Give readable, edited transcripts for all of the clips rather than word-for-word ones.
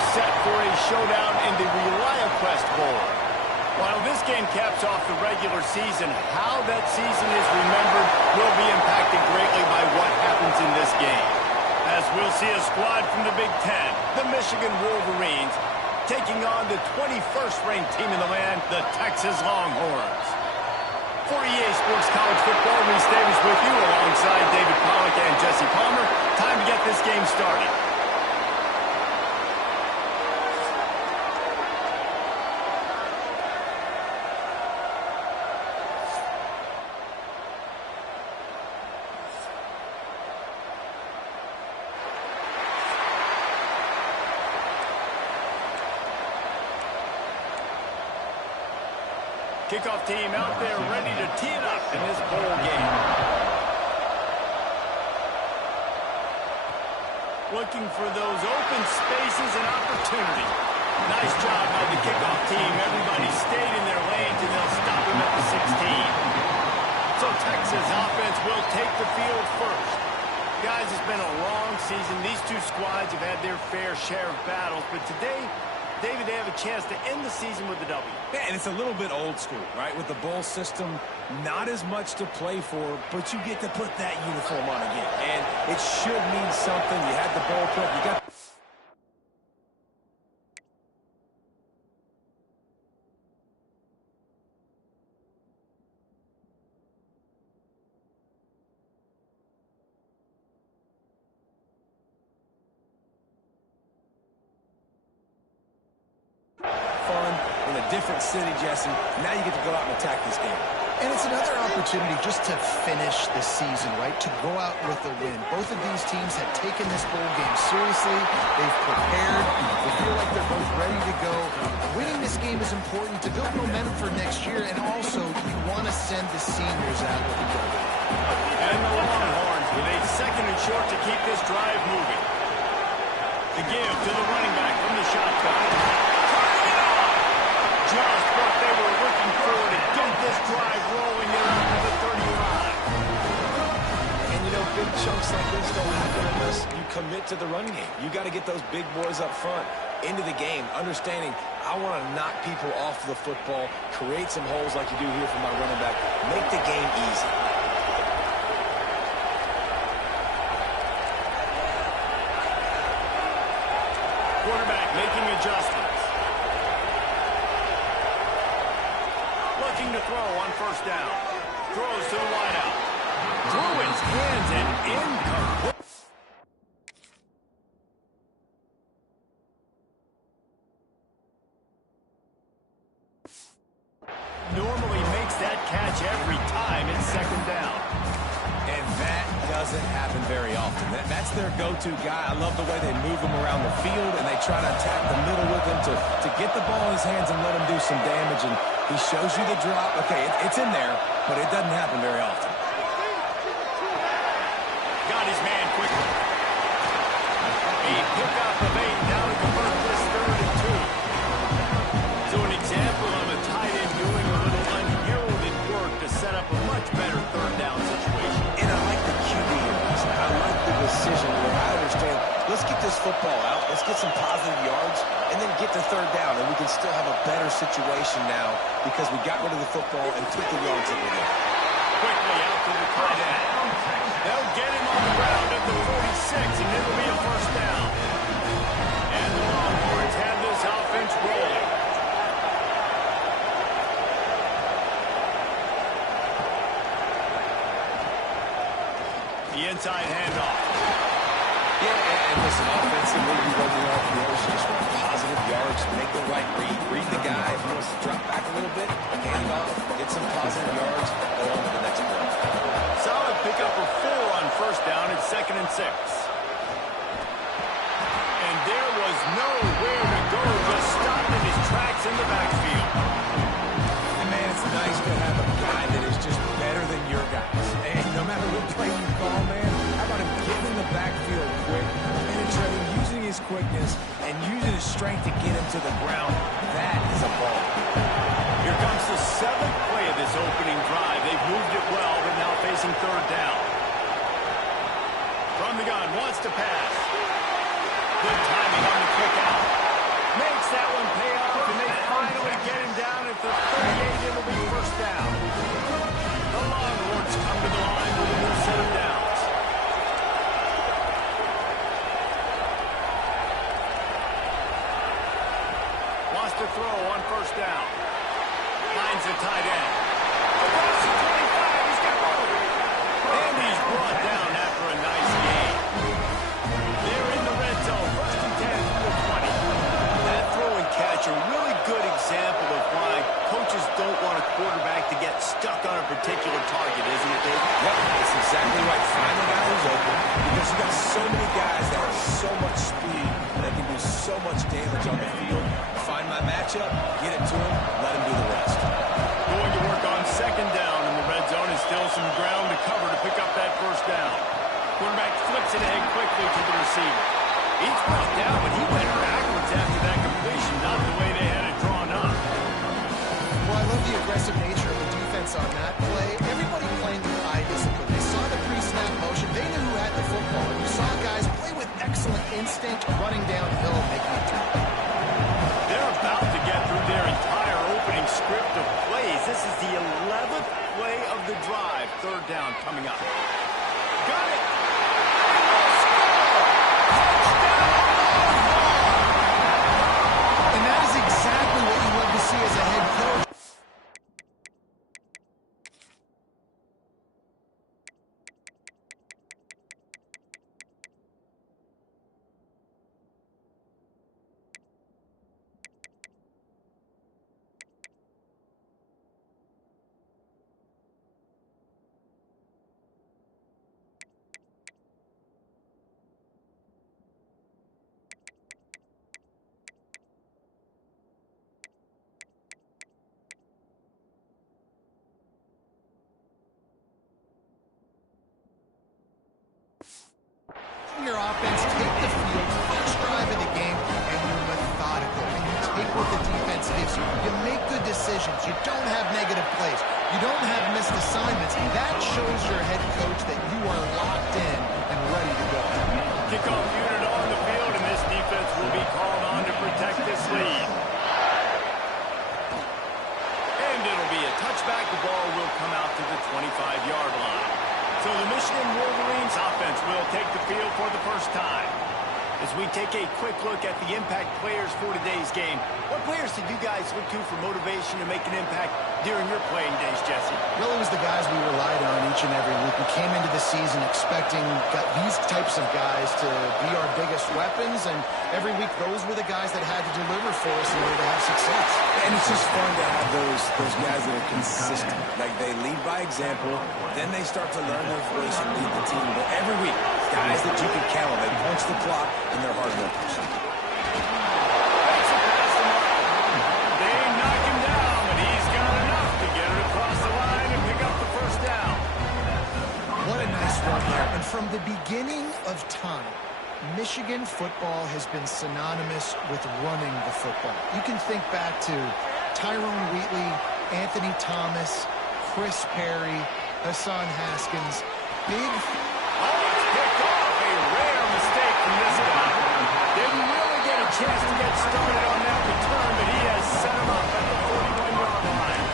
are set for a showdown in the ReliaQuest Bowl. While this game caps off the regular season, how that season is remembered will be impacted greatly by what happens in this game. As we'll see a squad from the Big Ten, the Michigan Wolverines, taking on the 21st ranked team in the land, the Texas Longhorns. For EA Sports College Football, Reese Davis with you alongside David Pollack and Jesse Palmer. Time to get this game started. Kickoff team out there ready to tee it up in this bowl game. Looking for those open spaces and opportunity. Nice job by the kickoff team. Everybody stayed in their lanes and they'll stop him at the 16. So Texas offense will take the field first. Guys, it's been a long season. These two squads have had their fair share of battles, but today, David, they have a chance to end the season with a W. Yeah, and it's a little bit old school, right? With the bowl system, not as much to play for, but you get to put that uniform on again. And it should mean something. You had the bowl prep. You got... in a different city, Jesse. Now you get to go out and attack this game. And it's another opportunity just to finish the season, right? To go out with a win. Both of these teams have taken this bowl game seriously. They've prepared. They feel like they're both ready to go. Winning this game is important to build momentum for next year, and also you want to send the seniors out with a go. And the Longhorns with a second and short to keep this drive moving. The give to the running back from the shotgun. Just what they were looking for to get this drive rolling in to the 35. And, you know, big chunks like this don't happen unless you commit to the run game. You got to get those big boys up front into the game, understanding I want to knock people off the football, create some holes like you do here for my running back, make the game easy. Quarterback making adjustments. Looking to throw on first down. Throws to the wideout. Through his hands and incomplete. Normally makes that catch every time in second down. And that doesn't happen very often. That's their go-to guy. I love the way they move him around the field, and they try to attack the middle with him to get the ball in his hands and let him do some damage. And he shows you the drop. Okay, it's in there, but it doesn't happen very often. Got his man quickly. A pickup of 8 now to convert this 3rd and 2. So an example of a tight end doing a little unheralded work to set up a much better 3rd down situation. And I like the QB here. I like the decision where I understand, let's get this football out, let's get some positive yards, and then get to 3rd down, and we can still have a better situation now because we got rid of the football and took the yards that we did. Quickly out to the tight end. They'll get him on the ground at the 46, and it'll be a first down. And the Longhorns have this offense rolling. The inside handoff. Yeah, and listen, offensively, you run the RPOs, just run positive yards, make the right read the guy. If he wants to drop back a little bit, hand it off, get some positive yards, go on to the next play. Solid pickup of 4 on first down at 2nd and 6. And there was nowhere to go, just stopped in his tracks in the backfield. And man, it's nice to have a guy that is just better than your guys. And no matter what play you call, man, how about him getting in the backfield quick, penetrating, using his quickness, and using his strength to get him to the ground. That is a ball. Here comes the 7th play of this opening drive. They've moved it well, but now facing 3rd down. From the gun, wants to pass. Good timing on the kick out. to throw on first down. Finds the tight end. Across the 25, he's got room. And he's brought down after a nice gain. They're in the red zone, first and 10 from the 20. That throw and catch, a really good example of why coaches don't want a quarterback to get stuck on a particular target, isn't it, David? Yep, that's exactly right. Find the guy who's open, because you got so many guys that have so much speed that can do so much damage on the field. Find my matchup, get it to him, let him do the rest. Going to work on second down in the red zone, and still some ground to cover to pick up that first down. Quarterback flips it ahead quickly to the receiver. He's brought down, but he went backwards after that completion, not the way they had it drawn up. Well, I love the aggressive nature of the defense on that play. Everybody playing with eye discipline. They saw the pre-snap motion. They knew who had the football. You saw guys play with excellent instinct, running downhill, making a tackle. They're about to get through their entire opening script of plays. This is the 11th play of the drive. Third down coming up. Got it! And that is exactly what you love to see as a head coach. Your offense, take the field, first drive of the game, and you're methodical, and you take what the defense gives you. You make good decisions. You don't have negative plays. You don't have missed assignments. That shows your head coach that you are locked in and ready to go. Kickoff unit on the field, and this defense will be called on to protect this lead. And it'll be a touchback. The ball will come out to the 25-yard line. So the Michigan Wolverines offense will take the field for the first time. As we take a quick look at the impact players for today's game, what players did you guys look to for motivation to make an impact during your playing days, Jesse? Well, it was the guys we relied on each and every week. We came into the season expecting these types of guys to be our biggest weapons, and every week those were the guys that had to deliver for us in order to have success. And it's just fun to have those guys that are consistent. Like, they lead by example, then they start to learn their voice and lead the team. But every week, guys that you can count on, they punch the clock, and they're hard workers. They knock him down, but he's got enough to get it across the line and pick up the first down. What a nice run there. And from the beginning of time, Michigan football has been synonymous with running the football. You can think back to Tyrone Wheatley, Anthony Thomas, Chris Perry, Hassan Haskins. Big... Almost picked off. A rare mistake from this guy. Didn't really get a chance to get started on that return, but he has set him up at the 41-yard line.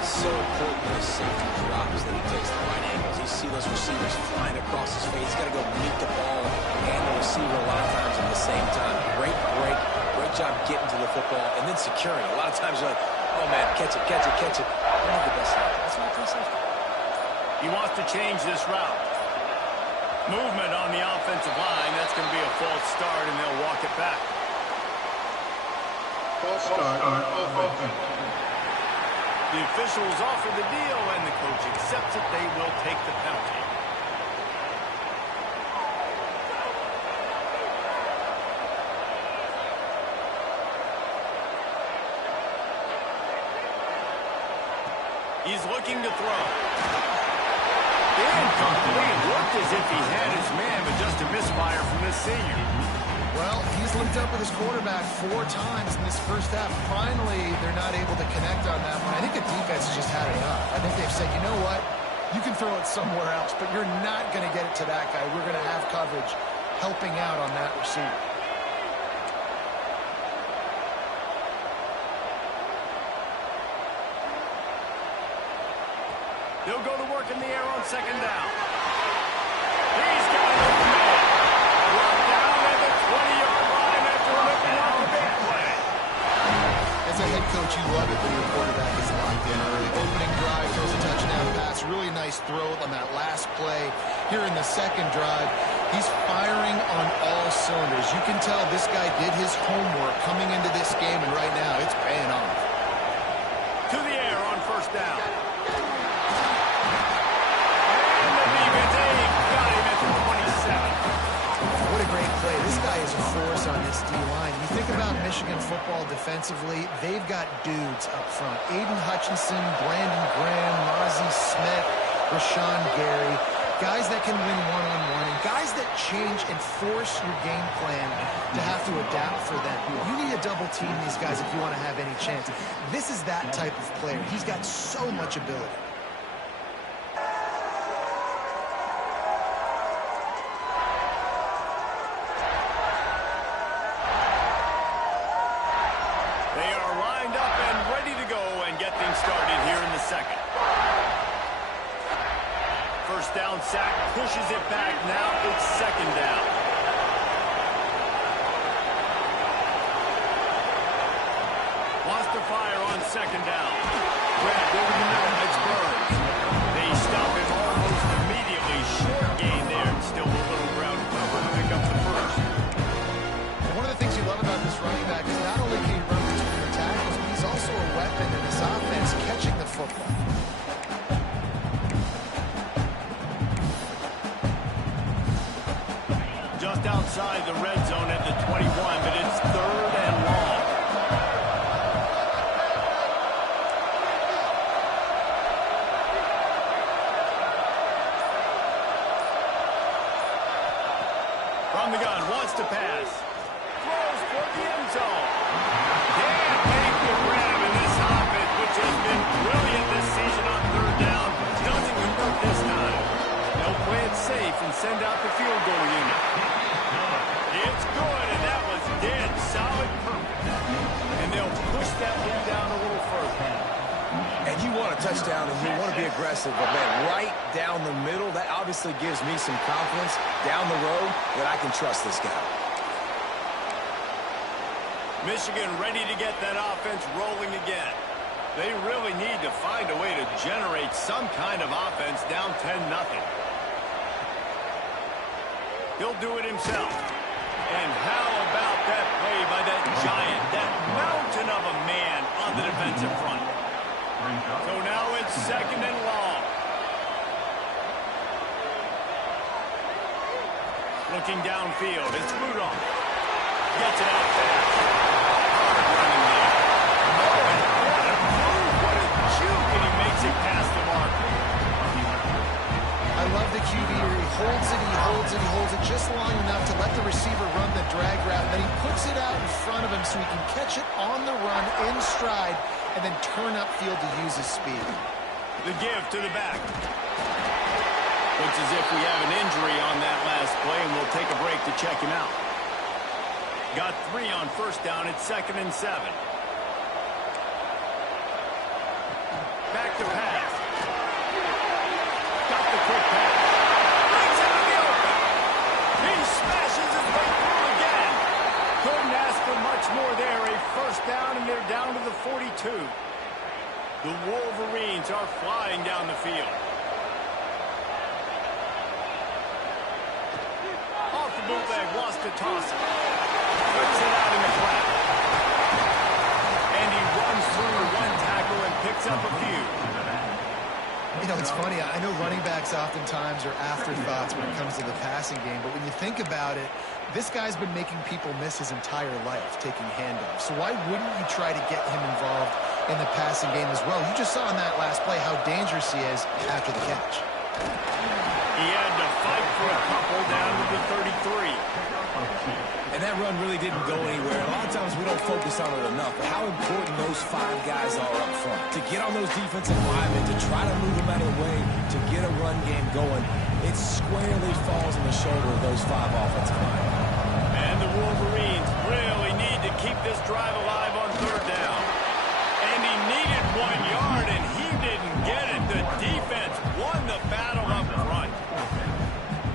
It's so important when a safety drops that he takes the right angles. You see those receivers flying across his face. He's got to go meet the ball and the receiver a lot of times at the same time. Great break. Great job getting to the football and then securing. A lot of times you're like, oh, man, catch it, catch it, catch it. I don't have the best safety. That's not the safety. He wants to change this route. Movement on the offensive line. That's going to be a false start, and they'll walk it back. False start on offense. The officials offer the deal, and the coach accepts it. They will take the penalty. He's looking to throw. Incomplete. Looked as if he had his man, but just a misfire from this senior. Well, he's linked up with his quarterback 4 times in this first half. Finally, they're not able to connect on that one. I think the defense has just had enough. I think they've said, you know what? You can throw it somewhere else, but you're not going to get it to that guy. We're going to have coverage helping out on that receiver. They'll go to work in the air on second down. He's got an open man. Brought down at the 20-yard line after ripping off the big play. here in the second drive. He's firing on all cylinders. You can tell this guy did his homework coming into this game, and right now it's paying off. To the air on first down. And the defense, they got him at the 27. What a great play. This guy is a force on this D-line. You think about Michigan football defensively, they've got dudes up front. Aiden Hutchinson, Brandon Graham, Mozzie Smith, Rashawn Gary. Guys that can win one-on-one, and guys that change and force your game plan to have to adapt for them. You need to double-team these guys if you want to have any chance. This is that type of player. He's got so much ability. They are lined up and ready to go and get things started here in the second. First down sack, pushes it back. Now it's second down. Wants to fire on second down. Grabbed over the middle. It's Burns. They stop him almost immediately. Short gain there and still a little ground cover to pick up the first. And one of the things you love about this running back is not only can he run between your tackles, but he's also a weapon in this offense catching the football. Just outside the red zone at the 21, but it's third and long. From the gun, wants to pass. Throws for the end zone. Can't make the grab in this offense, which has been brilliant this season on third down. Doesn't convert this time. They'll play it safe and send out the field goal unit. It's good, and that was dead solid perfect. And they'll push that lead down a little further. And you want a touchdown, and you want to be aggressive, but, man, right down the middle, that obviously gives me some confidence down the road that I can trust this guy. Michigan ready to get that offense rolling again. They really need to find a way to generate some kind of offense down 10-0. He'll do it himself. And how about that play by that giant, that mountain of a man on the defensive front? So now it's second and long. Looking downfield, it's Rudolph. Gets it out fast. Running there. Oh, and what a move, what a juke, and he makes it past the mark. I love the QB here. He holds it, he holds it, he holds it just long enough to let the receiver run the drag route. Then he puts it out in front of him so he can catch it on the run in stride and then turn upfield to use his speed. The give to the back. Looks as if we have an injury on that last play, and we'll take a break to check him out. Got 3 on first down. It's 2nd and 7. Back to pass. Got the quick pass. Brings it in the open. He smashes his way through again. Couldn't ask for much more there. A first down, and they're down to the 42. The Wolverines are flying down the field. Off the bootleg, wants to toss it. Puts it out in the flat. And he runs through one tackle and picks up a few. You know, it's funny. I know running backs oftentimes are afterthoughts when it comes to the passing game, but when you think about it, this guy's been making people miss his entire life taking handoffs. So why wouldn't you try to get him involved in the passing game as well? You just saw in that last play how dangerous he is after the catch. He had to fight for a couple down to the 33. And that run really didn't go anywhere. A lot of times we don't focus on it enough, but how important those 5 guys are up front. To get on those defensive linemen, to try to move them out of the way, to get a run game going, it squarely falls on the shoulder of those 5 offensive linemen. And the Wolverines really need to keep this drive alive on third down. And he needed 1 yard, and he didn't get it. The defense won the battle up front.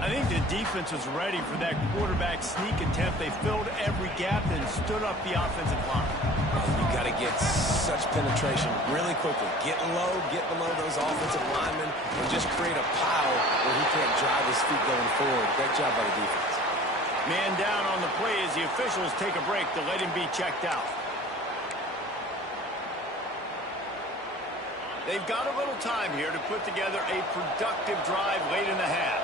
I think the defense was ready ready for that quarterback sneak attempt. They filled every gap and stood up the offensive line. You got to get such penetration really quickly. Get low, get below those offensive linemen, and just create a pile where he can't drive his feet going forward. Great job by the defense. Man down on the play as the officials take a break to let him be checked out. They've got a little time here to put together a productive drive late in the half.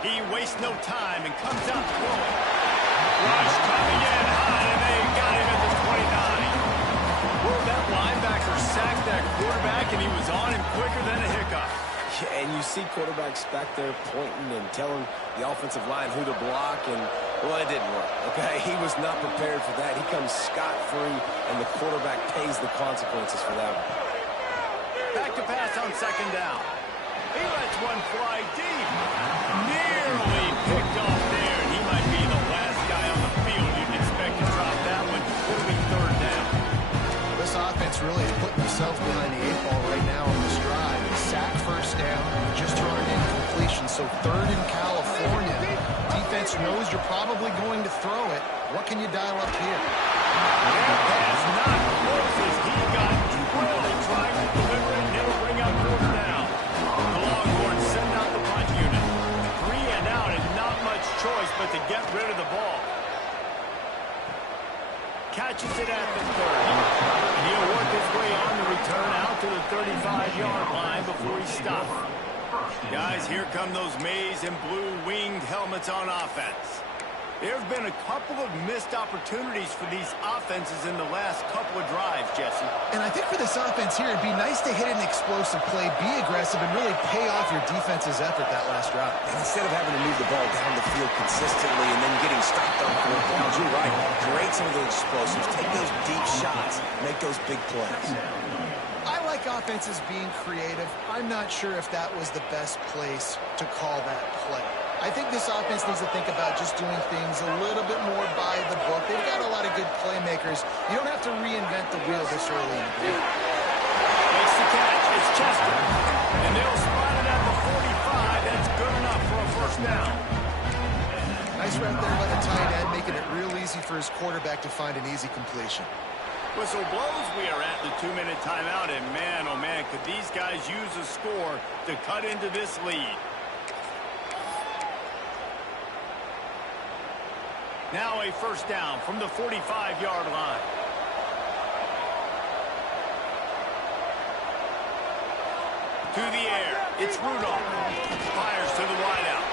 He wastes no time and comes out throwing. Rush coming in high, and they got him at the 29. Well, that linebacker sacked that quarterback, and he was on him quicker than a hiccup. Yeah, and you see quarterbacks back there pointing and telling the offensive line who to block, and, well, it didn't work, okay? He was not prepared for that. He comes scot-free, and the quarterback pays the consequences for that one. Back to pass on second down. He lets one fly deep. Nearly picked off there, and he might be the last guy on the field you'd expect to drop that one. It'll be third down. This offense really is putting themselves behind the 8 ball right now on this drive. Sack first down, just throwing in completion. So third in California. Defense knows you're probably going to throw it. What can you dial up here? That pass not close as he got twirled trying to deliver it, and it'll bring up third down. The Longhorns send out the punt unit. 3 and out and not much choice but to get rid of the ball. Catches it at the 30. He'll work his way on the return out to the 35-yard line before he stops. Guys, here come those maize and blue winged helmets on offense. There have been a couple of missed opportunities for these offenses in the last couple of drives, Jesse. And I think for this offense here, it'd be nice to hit an explosive play, be aggressive, and really pay off your defense's effort that last drive. And instead of having to move the ball down the field consistently and then getting stopped on 4th downs, you're right. Create some of those explosives. Take those deep shots. Make those big plays. I like offenses being creative. I'm not sure if that was the best place to call that play. I think this offense needs to think about just doing things a little bit more by the book. They've got a lot of good playmakers. You don't have to reinvent the wheel this early in the game. Makes the catch. It's Chester. And they'll spot it at the 45. That's good enough for a first down. Nice rep there by the tight end, making it real easy for his quarterback to find an easy completion. Whistle blows. We are at the 2-minute timeout. And man, oh man, could these guys use a score to cut into this lead. Now a first down from the 45-yard line. To the air. It's Rudolph. Fires to the wideout.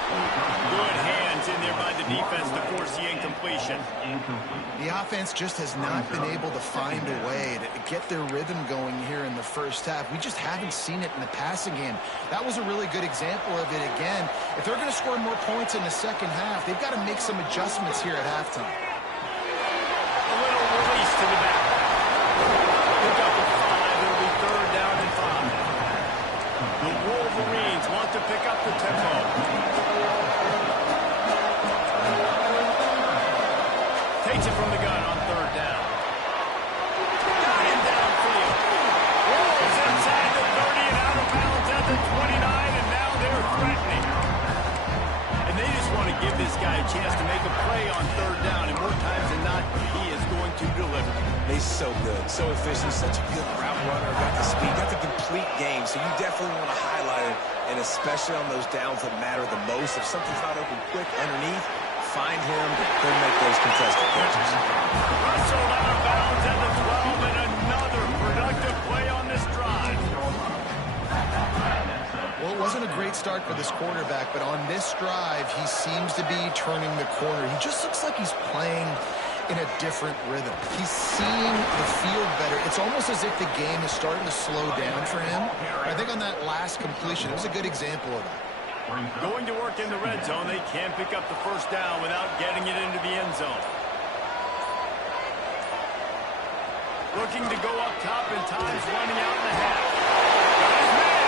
Good hands in there by the defense to force the incompletion. The offense just has not been able to find a way to get their rhythm going here in the first half. We just haven't seen it in the passing game. That was a really good example of it again. If they're going to score more points in the second half, they've got to make some adjustments here at halftime. A little release to the back. Pick up at 5. It'll be third down and 5. The Wolverines want to pick up the tempo. Takes it from the gun on third down. Got him downfield. Rolls inside the 30 and out of bounds at the 29, and now they're threatening. And they just want to give this guy a chance to make a play on third down, and more times than not, he is going to deliver. He's so good, so efficient, such a good route runner, got the speed, got the complete game, so you definitely want to highlight it, and especially on those downs that matter the most. If something's not open quick underneath, find him, he'll make those contested catches. Russell out of bounds at the 12, and another productive play on this drive. Well, it wasn't a great start for this quarterback, but on this drive, he seems to be turning the corner. He just looks like he's playing in a different rhythm. He's seeing the field better. It's almost as if the game is starting to slow down for him. I think on that last completion, it was a good example of that. Going to work in the red zone. They can't pick up the first down without getting it into the end zone. Looking to go up top, and time's running out in the half. Got his man.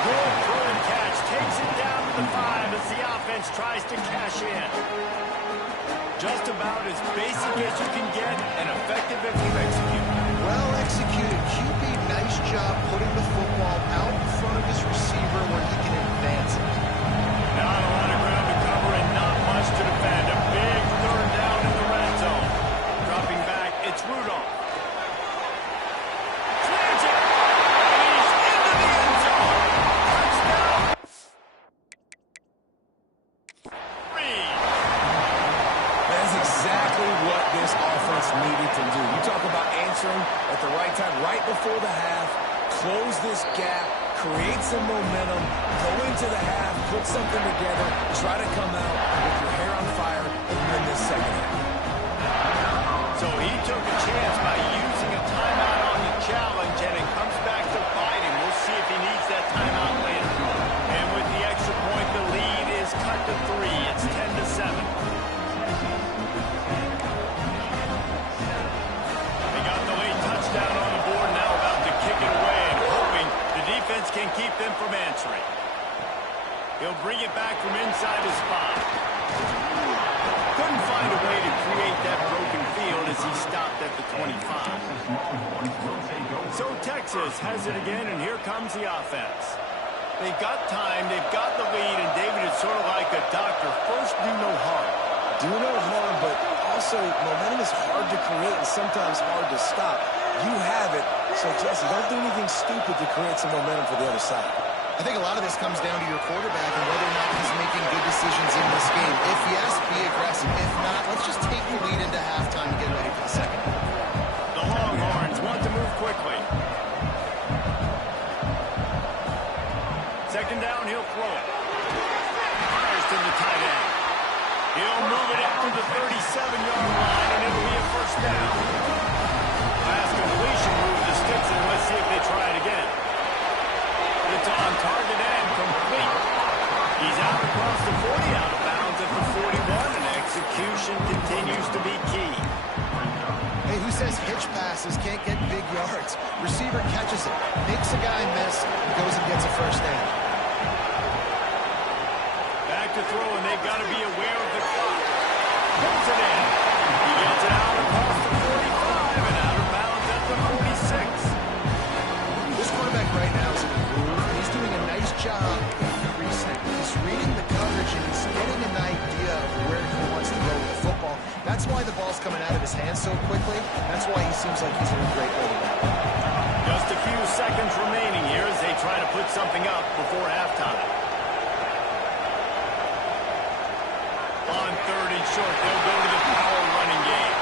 Good throw and catch. Takes it down to the 5 as the offense tries to cash in. Just about as basic as you can get and effective if you execute. Well executed. QB, nice job putting the football out in front of his receiver where he can advance it. Not a lot of ground to cover and not much to defend. A big third down in the red zone. Dropping back, it's Rudolph. Slams it. And he's into the end zone. Touchdown. Reed. That's exactly what this offense needed to do. You talk about answering at the right time, right before the half, close this gap, create some momentum, go into the half, put something together, try to come out with your hair on fire and win this second half. So he took a chance by using a timeout on the challenge, and it comes back to bite him. We'll see if he needs that timeout later. And with the extra point, the lead is cut to 3. It's 10-7. They got the late touchdown on the board, now about to kick it away and hoping the defense can keep them from answering. He'll bring it back from inside the spot. Couldn't find a way to create that broken field as he stopped at the 25. So Texas has it again, and here comes the offense. They've got time, they've got the lead, and David is sort of like a doctor. First, do no harm. Do no harm, but also momentum is hard to create and sometimes hard to stop. You have it, so Jesse, don't do anything stupid to create some momentum for the other side. I think a lot of this comes down to your quarterback and whether or not he's making good decisions in this game. If yes, be aggressive. If not, let's just take the lead into halftime and get ready for the second half. The Longhorns want to move quickly. Second down, he'll throw it. Fires to the tight end. He'll move it up to the 37-yard line, and it'll be a first down. Pass completion, move the sticks, and let's see if they try it again. It's on target and complete. He's out across the 40, out of bounds at the 41, and execution continues to be key. Hey, who says hitch passes can't get big yards? Receiver catches it, makes a guy miss, goes and gets a first down. Back to throw, and they've got to be aware of the clock. Pulls it in. He gets it out across the 45 and out of bounds at the 46. This quarterback right now is in a groove, and he's doing a nice job increasing. He's reading the coverage, and he's getting an idea of where he wants to go with the football. That's why the ball's coming out of his hands so quickly. That's why he seems like he's in a great way to go. Just a few seconds remaining here as they try to put something up before halftime. On third and short, they'll go to the power running game.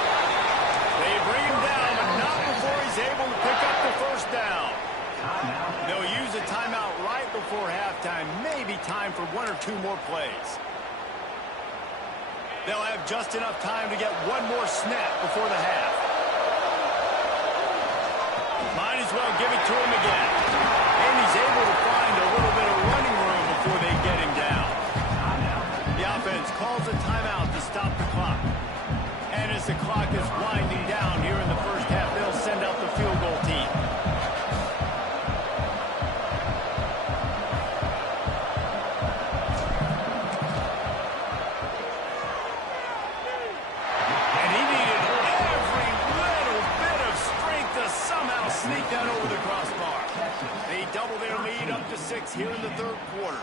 They bring him down, but not before he's able to pick up the first down. They'll use a timeout right before halftime. Maybe time for one or two more plays. They'll have just enough time to get one more snap before the half. Might as well give it to him again. And he's able to find a little bit of running room before they get him down. The offense calls a timeout to stop the clock. And as the clock is winding down here in the first half, they'll send out the field goal team. And he needed every little bit of strength to somehow sneak that over the crossbar. They double their lead up to 6 here in the third quarter.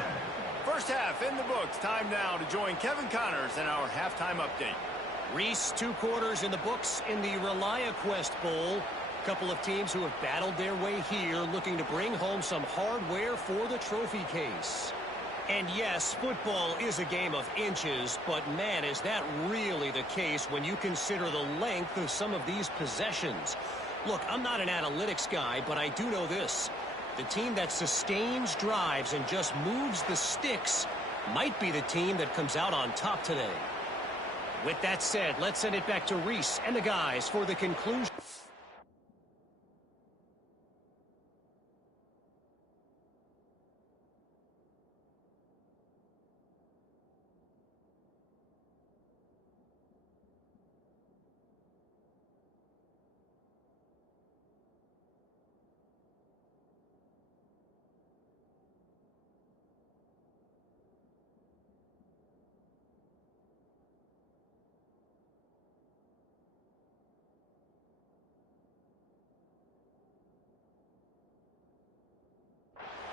First half in the books. Time now to join Kevin Connors in our halftime update. Reese, 2 quarters in the books in the ReliaQuest Bowl. Couple of teams who have battled their way here, looking to bring home some hardware for the trophy case. And yes, football is a game of inches, but man, is that really the case when you consider the length of some of these possessions. Look, I'm not an analytics guy, but I do know this. The team that sustains drives and just moves the sticks might be the team that comes out on top today. With that said, let's send it back to Reese and the guys for the conclusion.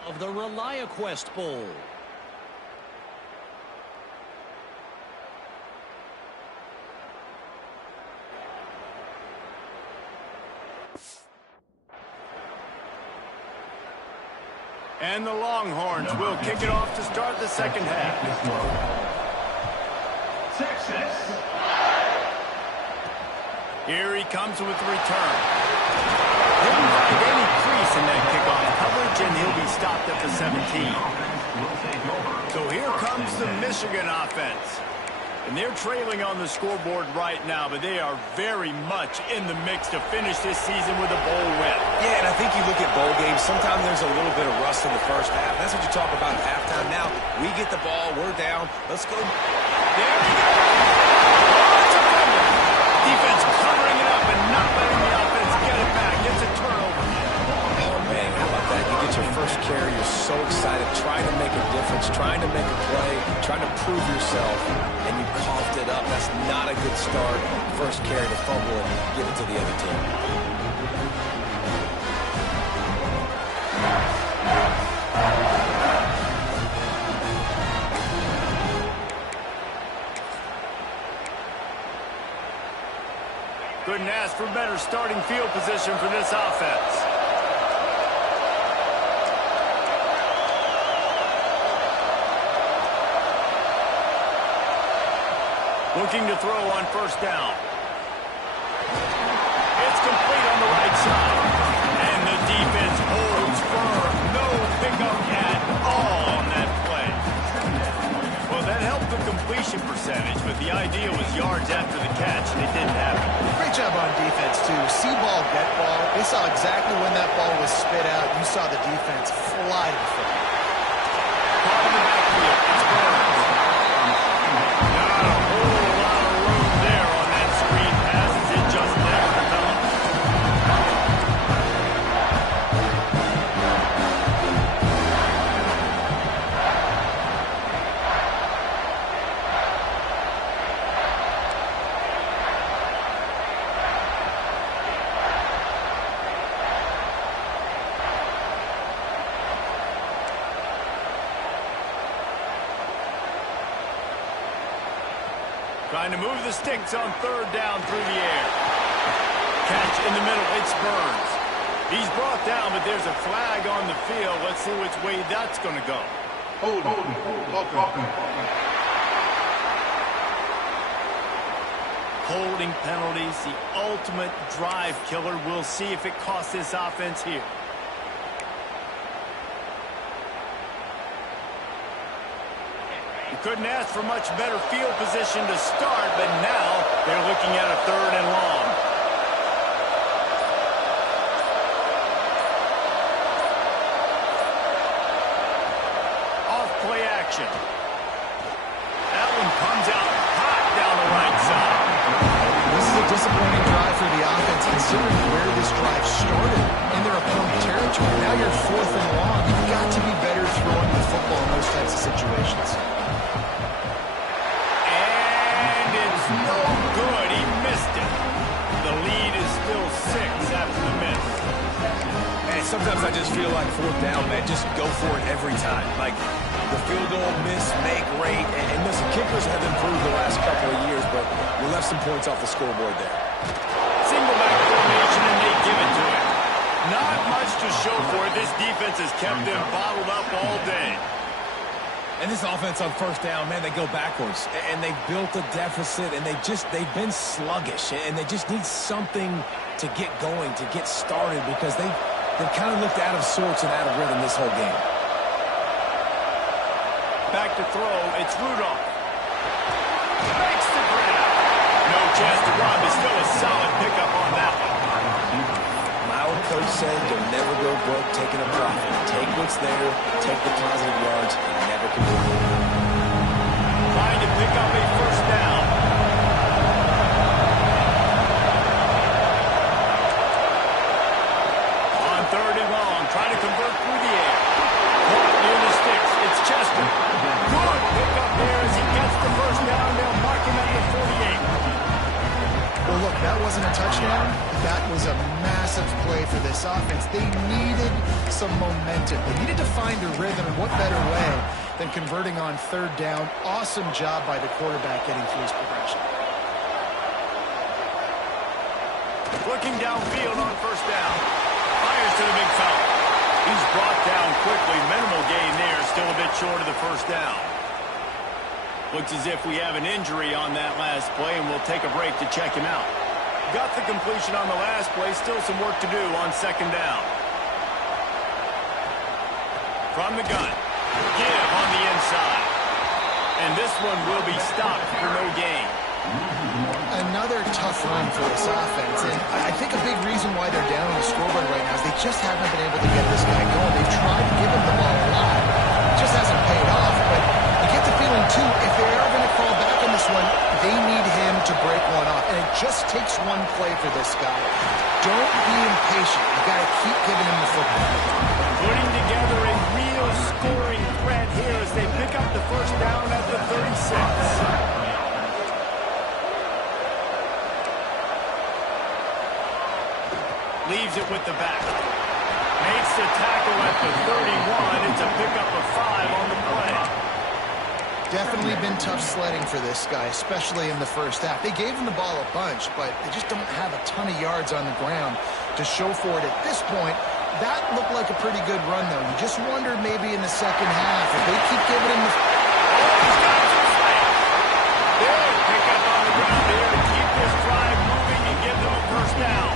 of the ReliaQuest Bowl. And the Longhorns will kick it off to start the second half. Texas. Here he comes with the return. Didn't find any crease in that kickoff coverage, and he'll be stopped at the 17. So here comes the Michigan offense. And they're trailing on the scoreboard right now, but they are very much in the mix to finish this season with a bowl win. Yeah, and I think you look at bowl games, sometimes there's a little bit of rust in the first half. That's what you talk about at halftime. Now, we get the ball, we're down. Let's go. There we go. Oh, it's a fumble. Defense covering it up and not letting the offense get it back. It's a turnover. Oh, man, how about that? You get your first carry, you're so excited, trying to make a difference, trying to make a play, trying to prove yourself, and you coughed it up. That's not a good start. First carry to fumble and give it to the other team. Couldn't ask for better starting field position for this offense. Looking to throw on first down. It's complete on the right side. And the defense holds firm. No pickup at all on that play. Well, that helped the completion percentage, but the idea was yards after the catch, and it didn't happen. Great job on defense, too. See ball, get ball. They saw exactly when that ball was spit out. You saw the defense fly to the front. Caught in the backfield. It's Burns. Not a whole lot of room there on that screen pass as it just never developed. Trying to move the sticks on third down through the air. Catch in the middle. It's Burns. He's brought down, but there's a flag on the field. Let's see which way that's going to go. Holding penalties, the ultimate drive killer. We'll see if it costs this offense here. You couldn't ask for much better field position to start, but now they're looking at a third and long. Off play action. That one comes out hot down the right side. This is a disappointing drive for the offense, considering where this drive started in their opponent territory. Now you're fourth and long. You've got to be better throwing the football in those types of situations. And it's no good. He missed it. The lead is still 6 after the miss. Man, sometimes I just feel like fourth down, man, just go for it every time. Like, the field goal, miss, make, rate, and listen, kickers have improved the last couple of years, but you left some points off the scoreboard there. Single back formation, and they give it to him. Not much to show for it. This defense has kept them bottled up all day. And this offense on first down, man, they go backwards. And they've built a deficit, and they've been sluggish. And they just need something to get going, to get started, because they've kind of looked out of sorts and out of rhythm this whole game. Back to throw, it's Rudolph. Makes the grab. No chance to run, but still a solid pickup on that one. My old coach said you'll never go broke taking a profit. Take what's there, take the positive yards, and never complain. Trying to pick up a first down. On third and long, trying to convert through the air. Caught near the sticks, it's Chester. Good pickup there as he gets the first down. They'll mark him at the 48. Well, look, that wasn't a touchdown. That was a massive play for this this offense. They needed some momentum. They needed to find a rhythm, and what better way than converting on third down. Awesome job by the quarterback getting through his progression. Looking downfield on first down. Fires to the big fella. He's brought down quickly. Minimal gain there. Still a bit short of the first down. Looks as if we have an injury on that last play, and we'll take a break to check him out. Got the completion on the last play. Still some work to do on second down. From the gun. Give on the inside. And this one will be stopped for no gain. Another tough run for this offense, and I think a big reason why they're down on the scoreboard right now is they just haven't been able to get this guy going. They've tried to give him the ball a lot. It just hasn't paid off, but you get the feeling, too, if they are going to crawl back in this one, they need him to break one off, and it just takes one play for this guy. Don't be impatient. You got to keep giving him the football. Putting together a real scoring threat here as they pick up the first down at the 36. Leaves it with the back. Makes the tackle at the 31. It's a pickup of 5 on the play. Definitely been tough sledding for this guy, especially in the first half. They gave him the ball a bunch, but they just don't have a ton of yards on the ground to show for it at this point. That looked like a pretty good run, though. You just wondered maybe in the second half if they keep giving him the... He's got some slack. Big pickup on the ground here to keep this drive moving and give them a first down.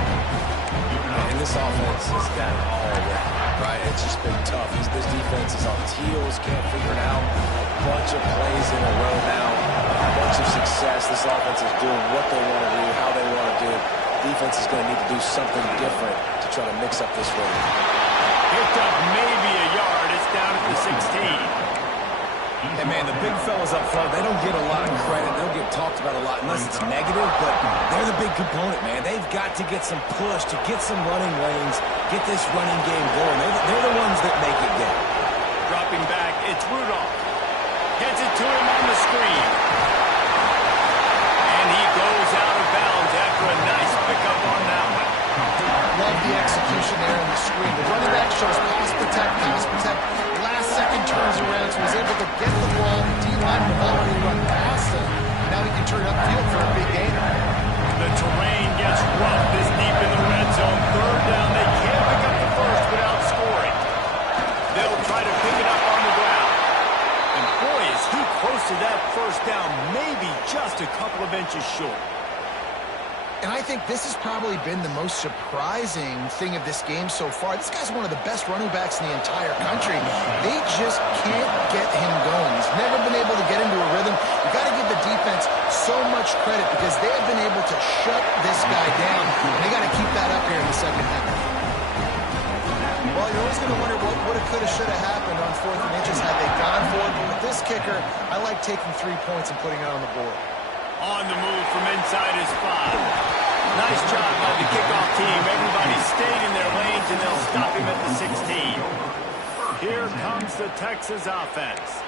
And this offense has got it all wrong, right? It's just been tough. This defense is on its heels, can't figure it out. A bunch of plays in a row now, a bunch of success. This offense is doing what they want to do, how they want to do it. Defense is going to need to do something different to try to mix up this rate. Picked up maybe a yard. It's down at the 16. And, man, the big fellas up front, they don't get a lot of credit. They'll get talked about a lot unless it's negative, but they're the big component, man. They've got to get some push, to get some running lanes, get this running game going. They're the ones that make it go. Dropping back, it's Rudolph. Gets it to him on the screen. And he goes out of bounds after a nice pickup on that one. Love the execution there on the screen. The running back shows pass protect, pass protect. Last second turns around, so he's able to get the ball. D-line will already run past him. Now he can turn upfield for a big gain. The terrain gets rough this deep in the red zone. Third down, they can't pick up the first without scoring. They'll try to pick it up on the ground. And boy, is he close to that first down, maybe just a couple of inches short. And I think this has probably been the most surprising thing of this game so far. This guy's one of the best running backs in the entire country. They just can't get him going. He's never been able to get into a rhythm. You got to give the defense so much credit because they have been able to shut this guy down. And they got to keep that up here in the second half. Well, you're always going to wonder what would have, could have, should have happened on 4th and inches had they gone for it. But with this kicker, I like taking 3 points and putting it on the board. On the move from inside his 5. Nice job by the kickoff team. Everybody stayed in their lanes, and they'll stop him at the 16. Here comes the Texas offense.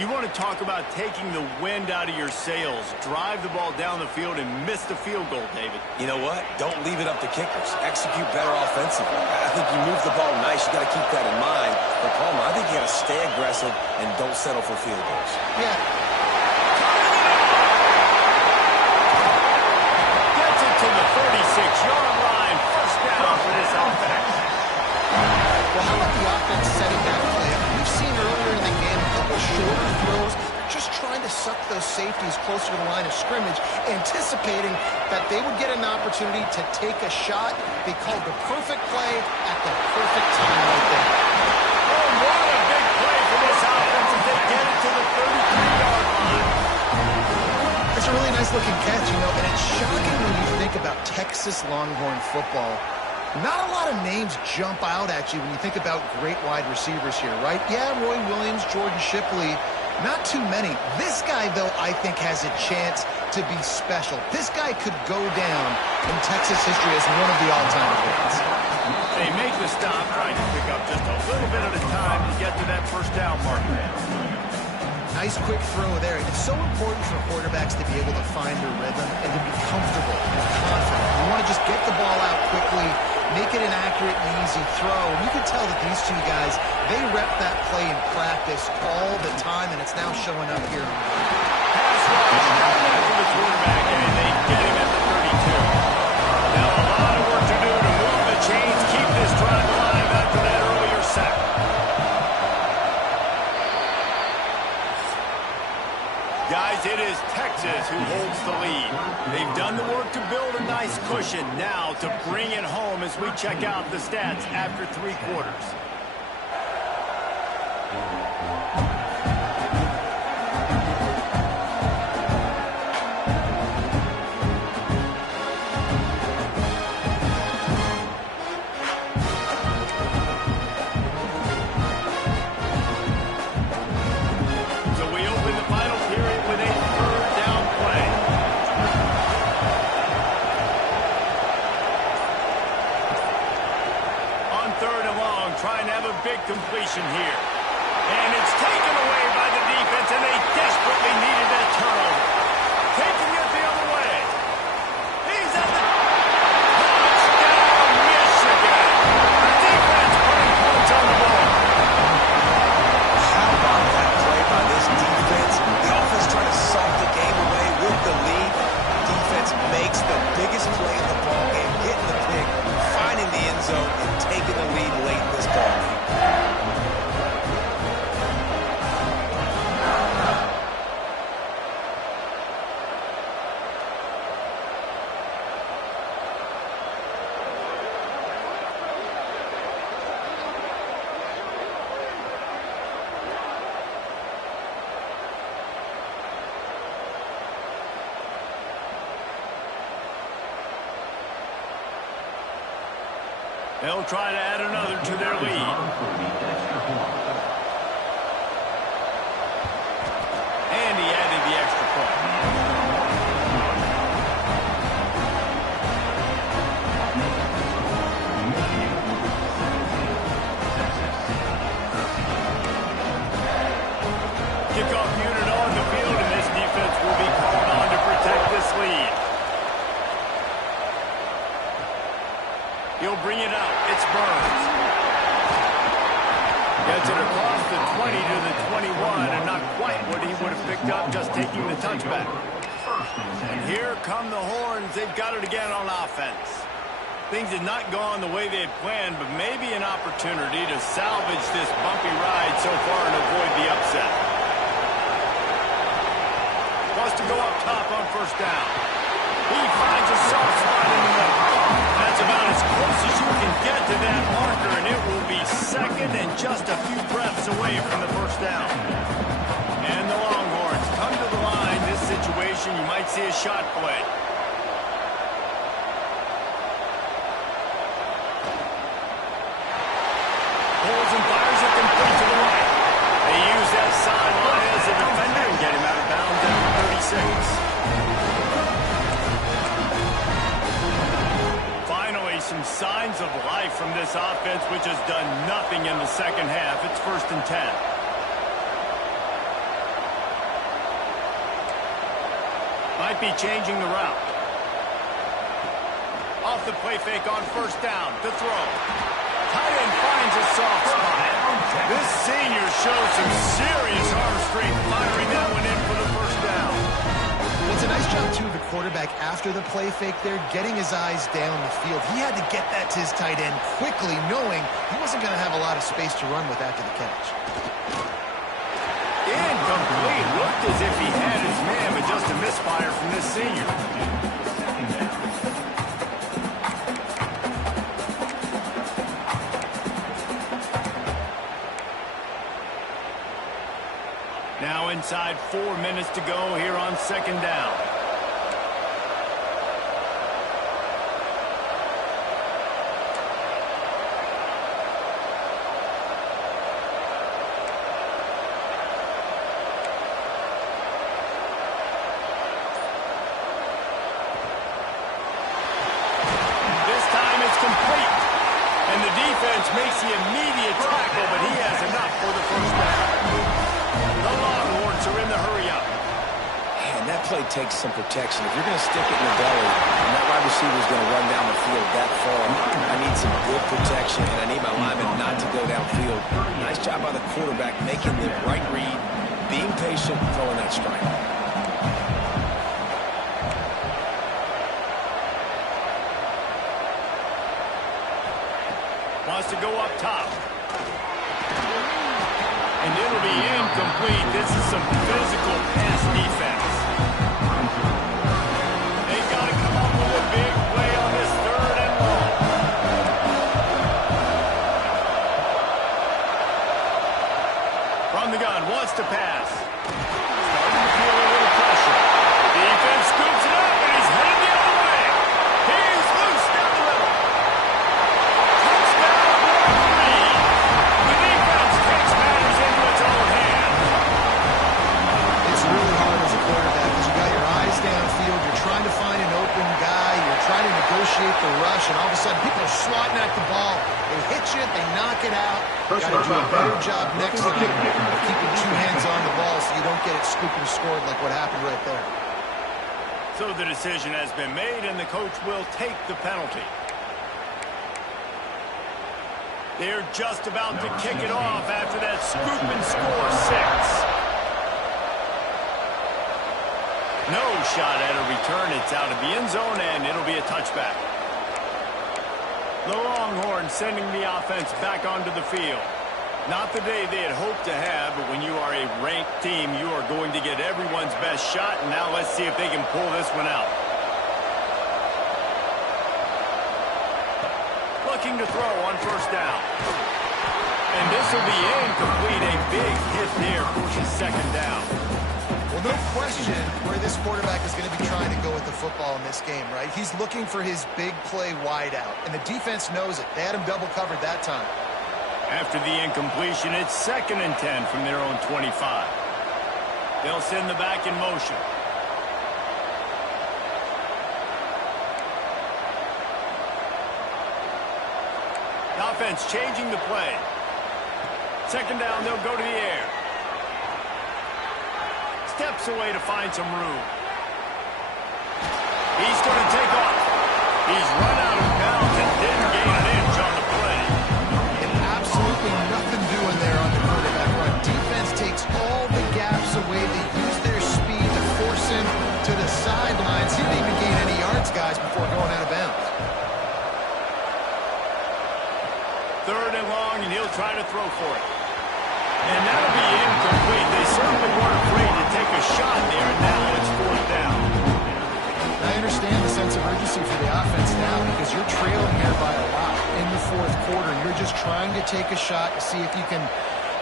You want to talk about taking the wind out of your sails. Drive the ball down the field and miss the field goal, David. You know what? Don't leave it up to kickers. Execute better offensively. I think you move the ball nice. You got to keep that in mind. But, Palmer, I think you got to stay aggressive and don't settle for field goals. Yeah. To the 36-yard line, first down for this offense. Well, how about the offense setting that play up? We've seen earlier in the game a couple shorter throws, just trying to suck those safeties closer to the line of scrimmage, anticipating that they would get an opportunity to take a shot. They called the perfect play at the perfect time right there. Oh, what a big play for this offense as they get it to the 33-yard line. It's a really nice-looking catch, you know, and it's shocking when you think about Texas Longhorn football. Not a lot of names jump out at you when you think about great wide receivers here, right? Yeah, Roy Williams, Jordan Shipley, not too many. This guy, though, I think has a chance to be special. This guy could go down in Texas history as one of the all-time greats. They make the stop, trying to pick up just a little bit at a time to get to that first down marker. Nice quick throw there. It's so important for quarterbacks to be able to find their rhythm and to be comfortable and confident. You want to just get the ball out quickly, make it an accurate and easy throw. And you can tell that these two guys, they rep that play in practice all the time, and it's now showing up here. Pass rush coming after the quarterback, and they get him at the 32. Now a lot of work to do to move the chains, keep this drive alive after that earlier sack. Guys, it is Texas who holds the lead. They've done the work to build a nice cushion. Now to bring it home as we check out the stats after 3 quarters. Trying to have a big completion here. And it's taken away by the defense, and they desperately needed that turnover. Taking it the other way. He's at the touchdown, Michigan. The defense putting points on the board. How about that play by this defense? The offense trying to suck the game away with the lead. Defense makes the biggest play in the ball game, getting the pick, finding the end zone, and taking the lead late in this ball game. They'll try to add another to their lead. And he added the extra point. Kickoff unit on the field, and this defense will be called on to protect this lead. He'll bring it out. It's Burns. Gets it across the 20 to the 21, and not quite what he would have picked up just taking the touchback. And here come the horns. They've got it again on offense. Things did not go on the way they had planned, but maybe an opportunity to salvage this bumpy ride so far and avoid the upset. Wants to go up top on first down. He finds a soft spot in the middle. That's about as close as you can get to that marker, and it will be second and just a few breaths away from the first down. And the Longhorns come to the line. This situation, you might see a shot play. Pulls and fires it complete to the right. They use that sideline as a defender and get him out of bounds at 36. Some signs of life from this offense, which has done nothing in the second half. It's 1st and 10. Might be changing the route. Off the play fake on first down to throw. Tight end finds a soft spot. This senior shows some serious arm strength, firing that one in for the first down. It's a nice job, too, of the quarterback after the play fake there, getting his eyes down the field. He had to get that to his tight end quickly, knowing he wasn't going to have a lot of space to run with after the catch. Incomplete. Looked as if he had his man, but just a misfire from this senior. Now inside 4 minutes to go here on second down. This time it's complete. And the defense makes the immediate tackle, but he has enough for the first down. The Longhorns are in the hurry-up. And that play takes some protection. If you're going to stick it in the belly and that wide receiver is going to run down the field that far, I need some good protection, and I need my lineman not to go downfield. Nice job by the quarterback making the right read, being patient, throwing that strike. Wants to go up top. And it'll be incomplete. This is some physical pass defense. They got to come up with a big play on this 3rd and long. From the gun, wants to pass. Starting to feel a little pressure. Defense scoops it up, and he's headed the other way. He's loose down the middle. Downfield, you're trying to find an open guy, you're trying to negotiate the rush, and all of a sudden people are swatting at the ball. They hit you, they knock it out. Got to do a better job next time of keeping 2 hands on the ball so you don't get it scooped and scored like what happened right there. So the decision has been made, and the coach will take the penalty. They're just about to kick it off after that scoop and score 6. No shot at a return. It's out of the end zone, and it'll be a touchback. The Longhorns sending the offense back onto the field. Not the day they had hoped to have, but when you are a ranked team, you are going to get everyone's best shot, and now let's see if they can pull this one out. Looking to throw on 1st down. And this will be incomplete. A big hit there pushes 2nd down. Well, no question where this quarterback is going to be trying to go with the football in this game, right? He's looking for his big play wide out, and the defense knows it. They had him double covered that time. After the incompletion, it's 2nd and 10 from their own 25. They'll send the back in motion. The offense changing the play. 2nd down, they'll go to the air. Steps away to find some room. He's going to take off. He's run out of bounds and didn't gain an inch on the play. And absolutely nothing doing there on the quarterback run. Defense takes all the gaps away. They use their speed to force him to the sidelines. He didn't even gain any yards, guys, before going out of bounds. 3rd and long, and he'll try to throw for it. And that'll be incomplete. They certainly weren't afraid to take a shot there, and now it's 4th down. I understand the sense of urgency for the offense now because you're trailing here by a lot in the 4th quarter. You're just trying to take a shot to see if you can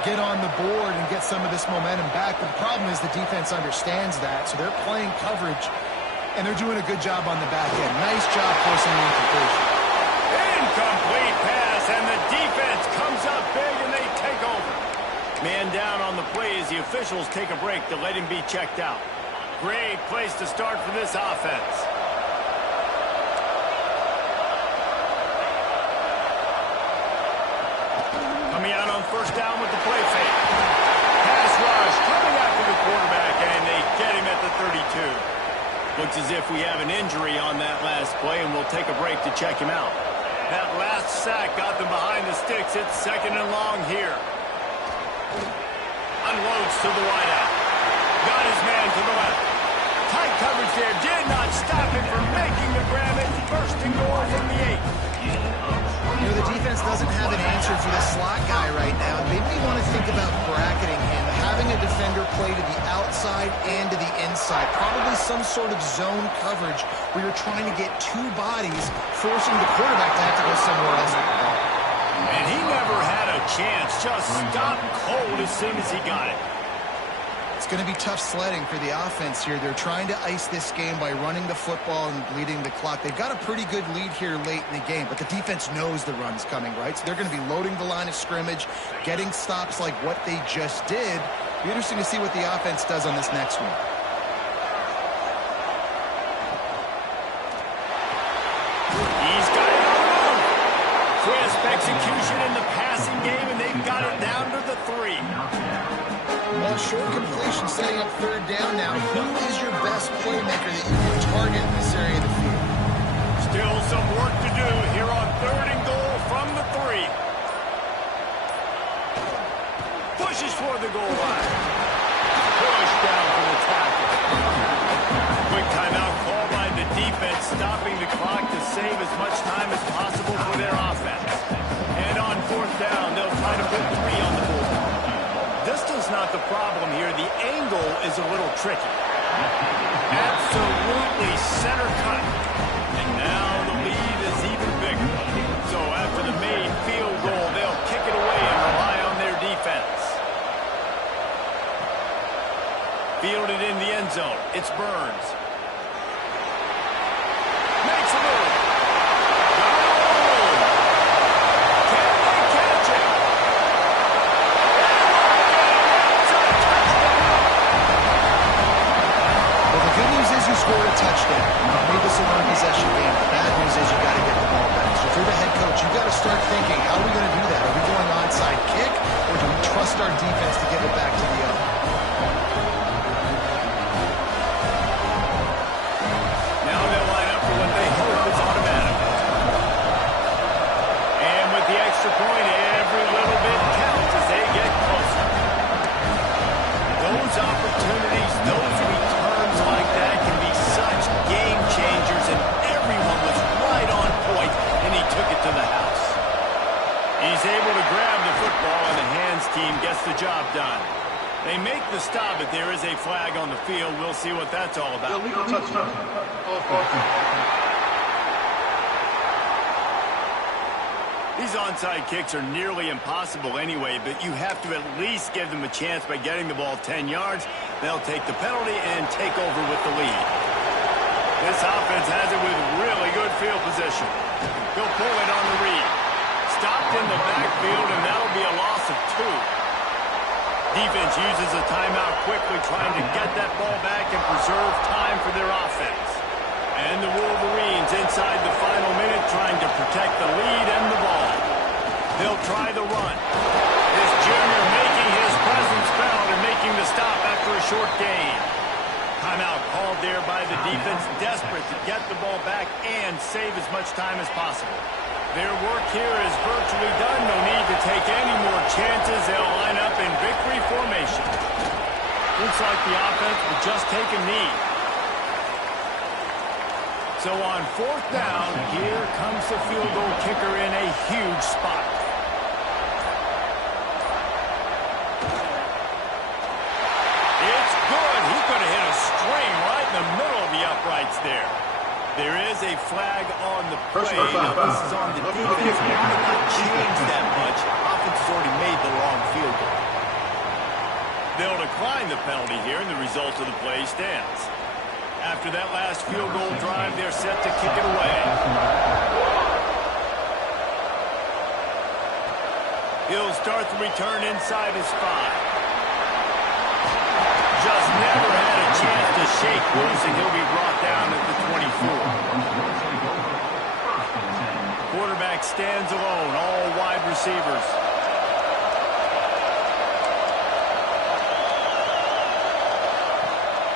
get on the board and get some of this momentum back. But the problem is the defense understands that, so they're playing coverage, and they're doing a good job on the back end. Nice job forcing the incompletion. Incomplete pass, and the defense comes up big, and they take over. Man down on the play as the officials take a break to let him be checked out. Great place to start for this offense. Coming out on 1st down with the play fake. Pass rush coming after the quarterback, and they get him at the 32. Looks as if we have an injury on that last play, and we'll take a break to check him out. That last sack got them behind the sticks. It's 2nd and long here. Unloads to the wideout. Got his man to the left. Tight coverage there. Did not stop him from making the grab. It's 1st and goal from the 8. You know, the defense doesn't have an answer for the slot guy right now. They may want to think about bracketing him, having a defender play to the outside and to the inside. Probably some sort of zone coverage where you're trying to get 2 bodies, forcing the quarterback to have to go somewhere else with the ball. And he never had a chance. Just stopped cold as soon as he got it. It's going to be tough sledding for the offense here. They're trying to ice this game by running the football and bleeding the clock. They've got a pretty good lead here late in the game, but the defense knows the run's coming, right? So they're going to be loading the line of scrimmage, getting stops like what they just did. It'll be interesting to see what the offense does on this next one. He's got it on the move. Crisp execution in the passing game, and they've got it down to the 3. Well, short completion setting up third down now. Who is your best playmaker that you can target in this area of the field? Still some work to do here on 3rd and goal from the 3. Pushes for the goal line. Push down for the tackle. Quick timeout call by the defense, stopping the clock to save as much time as possible for their offense. And on 4th down, they'll try to put 3 on the board. Distance not the problem here. The angle is a little tricky. Absolutely center cut. And now the lead is even bigger. So after the made field goal, they'll kick it away and rely on their defense. Fielded in the end zone. It's Burns. Makes a move. Can they catch it? Well, the good news is you scored a touchdown. You made this a one-possession game. The bad news is you got to get the ball back. So if you're the head coach, you got to start thinking, how are we going to do that? Are we going onside kick, or do we trust our defense to give it back to the other? Now they'll line up for what they hope is automatic. And with the extra point, every little bit counts as they get closer. Those opportunities, those returns like that can be such game changers, and everyone was right on point, and he took it to the house. He's able to grab the football, and the hands team gets the job done. They make the stop, but there is a flag on the field. We'll see what that's all about. Illegal touchdown. Offense. These onside kicks are nearly impossible anyway, but you have to at least give them a chance by getting the ball 10 yards. They'll take the penalty and take over with the lead. This offense has it with really good field position. He'll pull it on the read. Stopped in the backfield, and that'll be a loss of 2. Defense uses a timeout quickly, trying to get that ball back and preserve time for their offense. And the Wolverines inside the final minute, trying to protect the lead and the ball. They'll try the run. This junior making his presence felt and making the stop after a short gain. Timeout called there by the defense, desperate to get the ball back and save as much time as possible. Their work here is virtually done. No need to take any more chances. They'll line up in victory formation. Looks like the offense will just take a knee. So on 4th down, here comes the field goal kicker in a huge spot. It's good. He could have hit a string right in the middle of the uprights there. There is a flag on the play. Now, this is on the defense. It might not change that much. Offense has already made the long field goal. They'll decline the penalty here, and the result of the play stands. After that last field goal drive, they're set to kick it away. He'll start the return inside his 5. Just never had a chance to shake loose, and he'll be brought down at the 24. Quarterback stands alone, all wide receivers.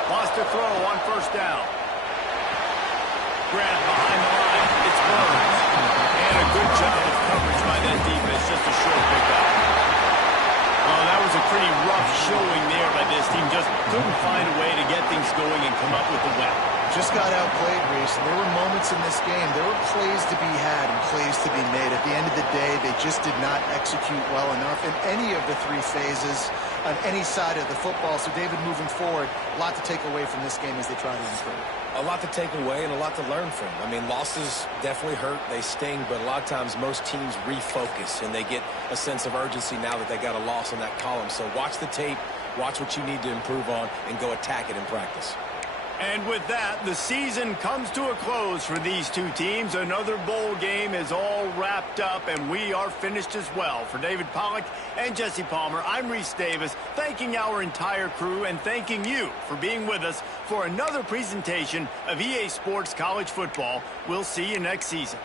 Lost a throw on 1st down. Grabbed behind the line. It's Burns. And a good job of coverage by that defense. Just a short pickup. Well, that was a pretty rough showing there by this team. Just couldn't find a way to get things going and come up with a win. Just got outplayed, Reese. There were moments in this game. There were plays to be had and plays to be made. At the end of the day, they just did not execute well enough in any of the 3 phases on any side of the football. So, David, moving forward, a lot to take away from this game as they try to improve. A lot to take away and a lot to learn from. I mean, losses definitely hurt. They sting, but a lot of times most teams refocus, and they get a sense of urgency now that they got a loss in that column. So watch the tape, watch what you need to improve on, and go attack it in practice. And with that, the season comes to a close for these two teams. Another bowl game is all wrapped up, and we are finished as well. For David Pollack and Jesse Palmer, I'm Reese Davis, thanking our entire crew and thanking you for being with us for another presentation of EA Sports College Football. We'll see you next season.